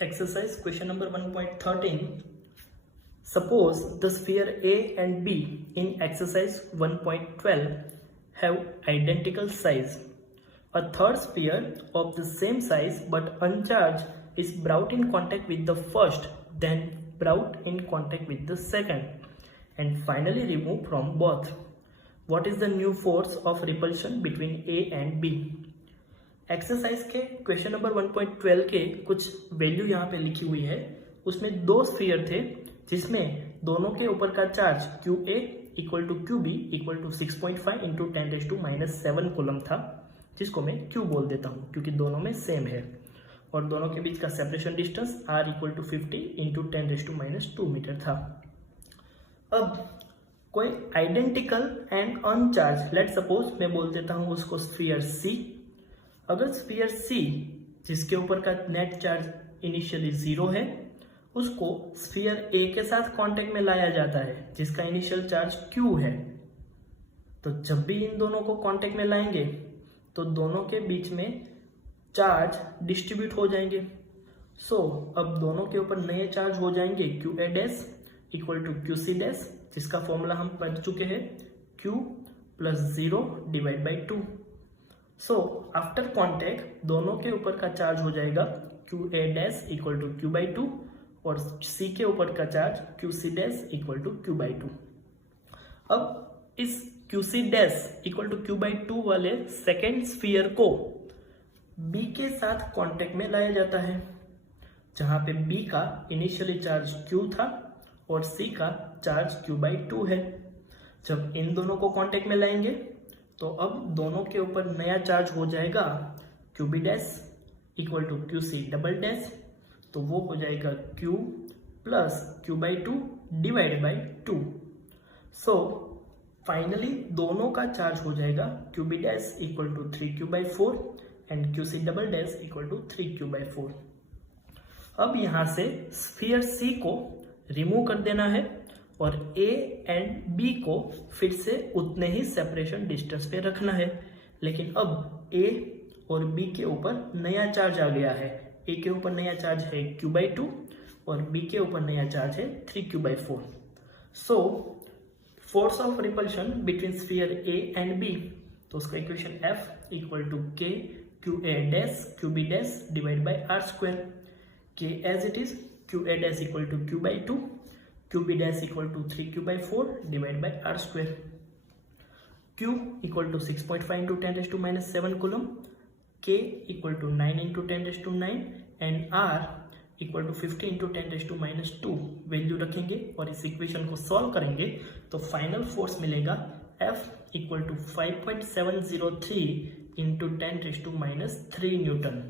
Exercise question number 1.13. Suppose the sphere A and B in exercise 1.12 have identical size. A third sphere of the same size but uncharged is brought in contact with the first, then brought in contact with the second, and finally removed from both. What is the new force of repulsion between A and B? Exercise के question number 1.12 के कुछ value यहाँ पे लिखी हुई है। उसमें दो स्फीयर थे जिसमें दोनों के ऊपर का charge QA equal to QB equal to 6.5 into 10⁻⁻7 coulomb था, जिसको मैं Q बोल देता हूँ क्योंकि दोनों में सेम है, और दोनों के बीच का separation distance R equal to 50 into 10⁻2 metre था। अब कोई identical and uncharged, let suppose मैं बोल देता हूँ उसको स्फीयर C। अगर स्फीयर C जिसके ऊपर का नेट चार्ज इनिशियली 0 है, उसको स्फीयर A के साथ कांटेक्ट में लाया जाता है जिसका इनिशियल चार्ज Q है, तो जब भी इन दोनों को कांटेक्ट में लाएंगे तो दोनों के बीच में चार्ज डिस्ट्रीब्यूट हो जाएंगे। अब दोनों के ऊपर नए चार्ज हो जाएंगे QA dash equal to QC dash, जिसका फॉर्मूला हम पढ़ चुके हैं, Q plus 0 divide by 2। After contact दोनों के ऊपर का चार्ज हो जाएगा QA dash equal to Q by 2 और C के ऊपर का charge QC dash equal to Q by 2। अब इस QC dash equal to Q by 2 वाले सेकेंड स्फीयर को B के साथ कांटेक्ट में लाया जाता है, जहां पे B का इनिशियली चार्ज Q था और C का चार्ज Q बाई 2 है। जब इन दोनों को कांटेक्ट में लाएंगे तो अब दोनों के ऊपर नया चार्ज हो जाएगा QB dash equal to QC double dash, तो वो हो जाएगा Q plus Q by 2 divide by 2। Finally दोनों का चार्ज हो जाएगा QB dash equal to 3Q by 4 and QC double dash equal to 3Q by 4। अब यहाँ से स्फीयर C को रिमूव कर देना है और A एंड B को फिर से उतने ही सेपरेशन डिस्टेंस पे रखना है, लेकिन अब A और B के ऊपर नया चार्ज आ गया है। A के ऊपर नया चार्ज है Q बाई 2 और B के ऊपर नया चार्ज है 3Q by 4। Force of repulsion between sphere A and B, तो उसका equation F equal to K QA dash QB dash divide by R square. K as it is, QA dash equal to Q by 2, QB dash equal to 3Q by 4 divide by R square. Q equal to 6.5 into 10⁻⁻7 coulomb, K equal to 9 into 10⁻9 and R equal to 50 into 10⁻2 value रखेंगे और इस equation को solve करेंगे तो final force मिलेगा F equal to 5.703 into 10⁻³ Newton.